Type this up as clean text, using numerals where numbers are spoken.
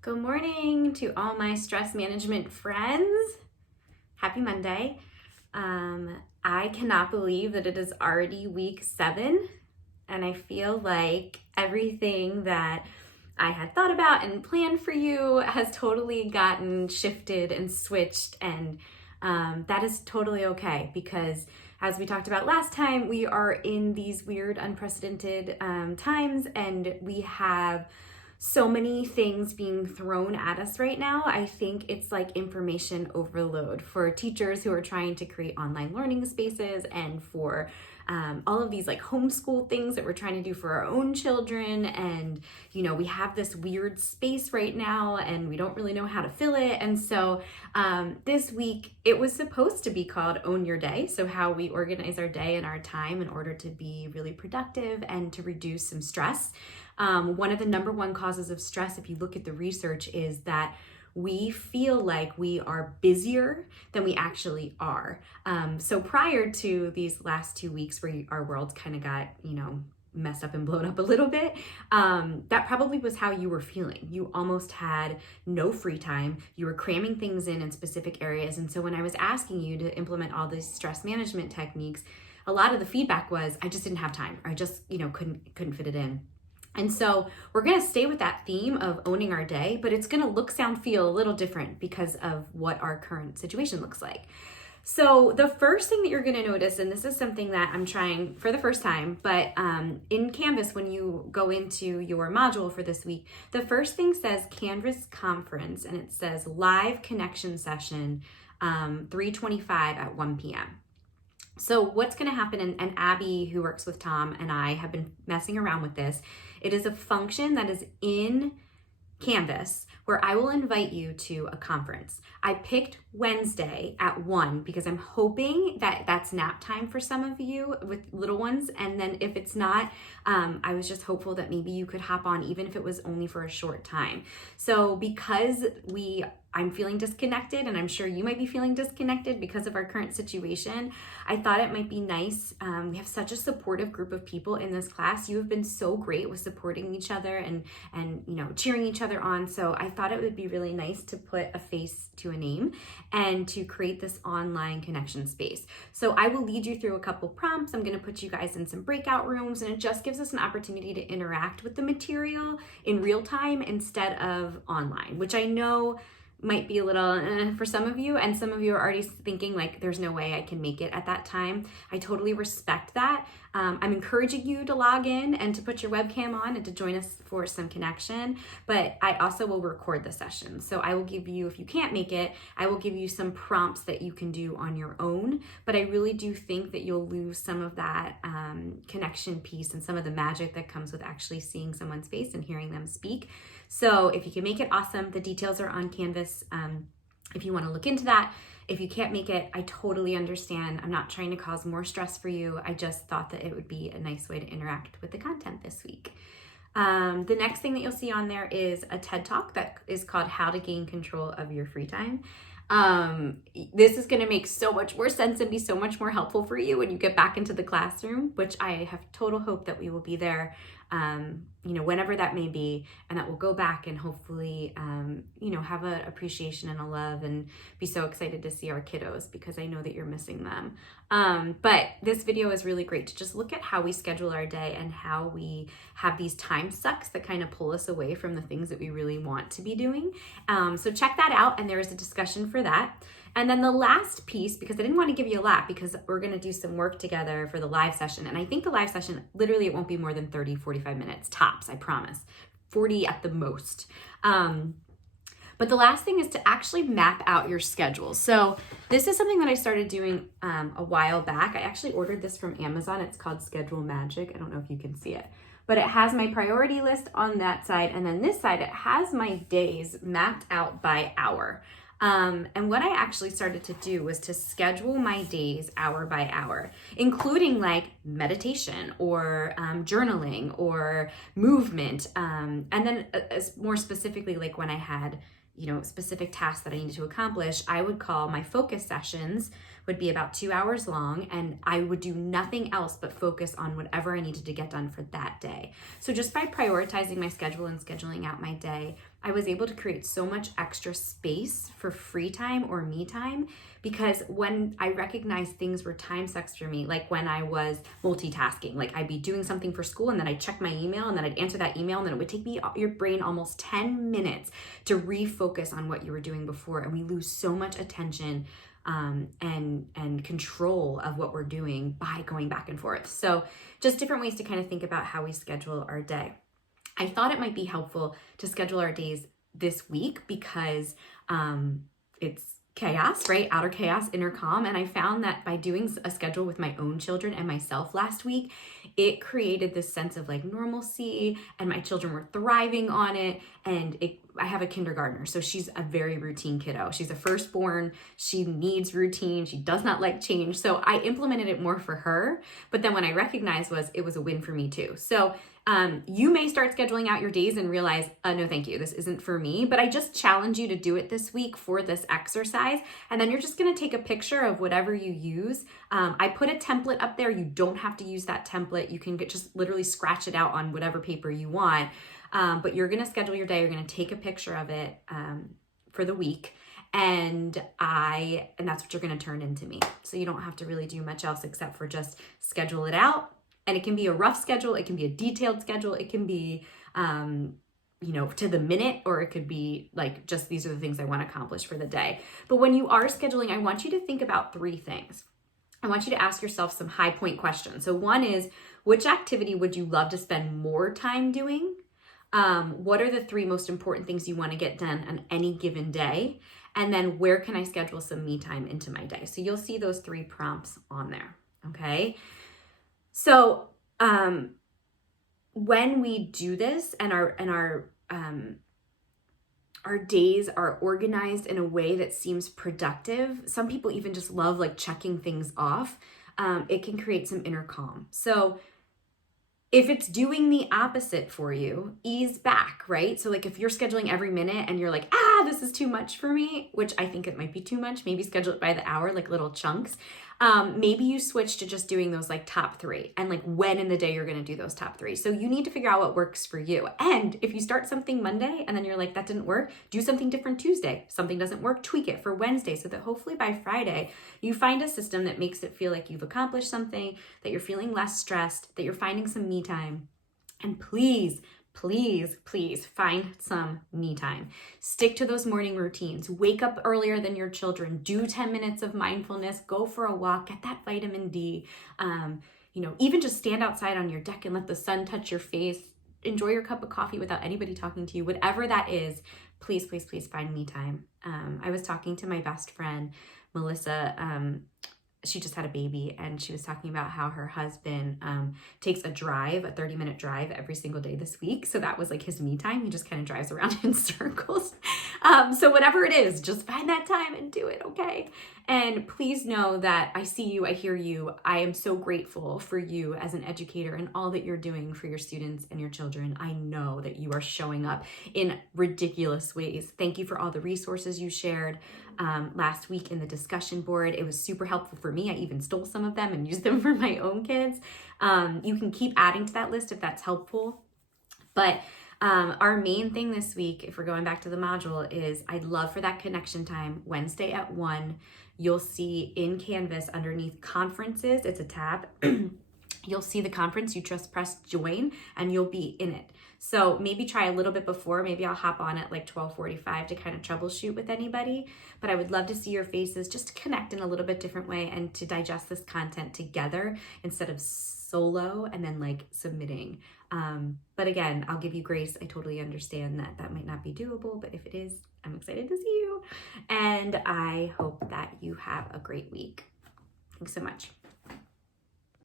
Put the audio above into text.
Good morning to all my stress management friends. Happy Monday. I cannot believe that it is already week 7, and I feel like everything that I had thought about and planned for you has totally gotten shifted and switched, and that is totally okay because as we talked about last time, we are in these weird, unprecedented times, and we have so many things being thrown at us right now. I think it's like information overload for teachers who are trying to create online learning spaces, and for all of these like homeschool things that we're trying to do for our own children. And we have this weird space right now and we don't really know how to fill it. And so this week it was supposed to be called Own Your Day, so how we organize our day and our time in order to be really productive and to reduce some stress. One of the number one causes of stress, if you look at the research, is that we feel like we are busier than we actually are. So prior to these last 2 weeks where our world kind of got, messed up and blown up a little bit, that probably was how you were feeling. You almost had no free time. You were cramming things in specific areas. And so when I was asking you to implement all these stress management techniques, a lot of the feedback was, I just didn't have time. Or I just, couldn't fit it in. And so we're going to stay with that theme of owning our day, but it's going to look, sound, feel a little different because of what our current situation looks like. So the first thing that you're going to notice, and this is something that I'm trying for the first time, but in Canvas, when you go into your module for this week, the first thing says Canvas Conference, and it says live connection session 3:25 at 1 p.m. So what's going to happen, and Abby, who works with Tom, and I have been messing around with this. It is a function that is in Canvas where I will invite you to a conference. I picked Wednesday at 1 because I'm hoping that that's nap time for some of you with little ones. And then if it's not, I was just hopeful that maybe you could hop on even if it was only for a short time. So because I'm feeling disconnected, and I'm sure you might be feeling disconnected because of our current situation, I thought it might be nice. We have such a supportive group of people in this class. You have been so great with supporting each other and cheering each other on. So I thought it would be really nice to put a face to a name and to create this online connection space. So I will lead you through a couple prompts. I'm going to put you guys in some breakout rooms, and it just gives us an opportunity to interact with the material in real time instead of online, which I know might be a little for some of you, and some of you are already thinking like there's no way I can make it at that time. I totally respect that. I'm encouraging you to log in and to put your webcam on and to join us for some connection, but I also will record the session. So I will give you, if you can't make it, I will give you some prompts that you can do on your own, but I really do think that you'll lose some of that connection piece and some of the magic that comes with actually seeing someone's face and hearing them speak. So if you can make it, awesome. The details are on Canvas if you want to look into that. If you can't make it, I totally understand. I'm not trying to cause more stress for you. I just thought that it would be a nice way to interact with the content this week. The next thing that you'll see on there is a TED Talk that is called How to Gain Control of Your Free Time. This is going to make so much more sense and be so much more helpful for you when you get back into the classroom, which I have total hope that we will be there, whenever that may be, and that we'll go back and hopefully, have an appreciation and a love and be so excited to see our kiddos because I know that you're missing them. But this video is really great to just look at how we schedule our day and how we have these time sucks that kind of pull us away from the things that we really want to be doing. So check that out, and there is a discussion for that. And then the last piece, because I didn't want to give you a lot because we're going to do some work together for the live session. And I think the live session, literally it won't be more than 30, 45 minutes tops, I promise. 40 at the most. But the last thing is to actually map out your schedule. So this is something that I started doing a while back. I actually ordered this from Amazon. It's called Schedule Magic. I don't know if you can see it, but it has my priority list on that side. And then this side, it has my days mapped out by hour. And what I actually started to do was to schedule my days hour by hour, including like meditation or journaling or movement. And then more specifically, like when I had specific tasks that I needed to accomplish, I would call my focus sessions, would be about 2 hours long, and I would do nothing else but focus on whatever I needed to get done for that day. So just by prioritizing my schedule and scheduling out my day, I was able to create so much extra space for free time or me time, because when I recognized things were time sucks for me, like when I was multitasking, like I'd be doing something for school and then I'd check my email and then I'd answer that email, and then it would take your brain almost 10 minutes to refocus on what you were doing before, and we lose so much attention and control of what we're doing by going back and forth. So just different ways to kind of think about how we schedule our day. I thought it might be helpful to schedule our days this week because it's chaos, right? Outer chaos, inner calm. And I found that by doing a schedule with my own children and myself last week, it created this sense of like normalcy, and my children were thriving on it. And I have a kindergartner, so she's a very routine kiddo. She's a firstborn. She needs routine. She does not like change. So I implemented it more for her. But then when I recognized it was a win for me too. So you may start scheduling out your days and realize, no, thank you, this isn't for me. But I just challenge you to do it this week for this exercise. And then you're just going to take a picture of whatever you use. I put a template up there. You don't have to use that template. You can just literally scratch it out on whatever paper you want. But you're going to schedule your day. You're going to take a picture of it for the week. And that's what you're going to turn into me. So you don't have to really do much else except for just schedule it out. And it can be a rough schedule. It can be a detailed schedule. It can be, to the minute, or it could be like, just these are the things I want to accomplish for the day. But when you are scheduling, I want you to think about 3 things. I want you to ask yourself some high point questions. So one is, which activity would you love to spend more time doing? What are the 3 most important things you want to get done on any given day? And then where can I schedule some me time into my day? So you'll see those 3 prompts on there. Okay. So, when we do this and our days are organized in a way that seems productive, some people even just love like checking things off. It can create some inner calm. So if it's doing the opposite for you, ease back, right? So like if you're scheduling every minute and you're like, this is too much for me, which I think it might be too much, maybe schedule it by the hour, like little chunks. Maybe you switch to just doing those like top 3 and like when in the day you're going to do those top 3. So you need to figure out what works for you. And if you start something Monday and then you're like, that didn't work, do something different Tuesday. If something doesn't work, tweak it for Wednesday, so that hopefully by Friday you find a system that makes it feel like you've accomplished something, that you're feeling less stressed, that you're finding some me time. And please find some me time. Stick to those morning routines. Wake up earlier than your children. Do 10 minutes of mindfulness. Go for a walk. Get that vitamin D. Even just stand outside on your deck and let the sun touch your face. Enjoy your cup of coffee without anybody talking to you. Whatever that is, please find me time. I was talking to my best friend, Melissa. She just had a baby, and she was talking about how her husband takes a 30-minute drive every single day this week. So that was like his me time. He just kind of drives around in circles. So whatever it is, just find that time and do it, okay? And please know that I see you, I hear you. I am so grateful for you as an educator and all that you're doing for your students and your children. I know that you are showing up in ridiculous ways. Thank you for all the resources you shared last week in the discussion board. It was super helpful for me. I even stole some of them and used them for my own kids. You can keep adding to that list if that's helpful. But our main thing this week, if we're going back to the module, is I'd love for that connection time Wednesday at 1. You'll see in Canvas underneath conferences, it's a tab. You'll see the conference. You just press join and you'll be in it. So maybe try a little bit before. Maybe I'll hop on at like 12:45 to kind of troubleshoot with anybody. But I would love to see your faces, just to connect in a little bit different way and to digest this content together instead of solo and then like submitting. But again, I'll give you grace. I totally understand that might not be doable, but if it is, I'm excited to see you. And I hope that you have a great week. Thanks so much.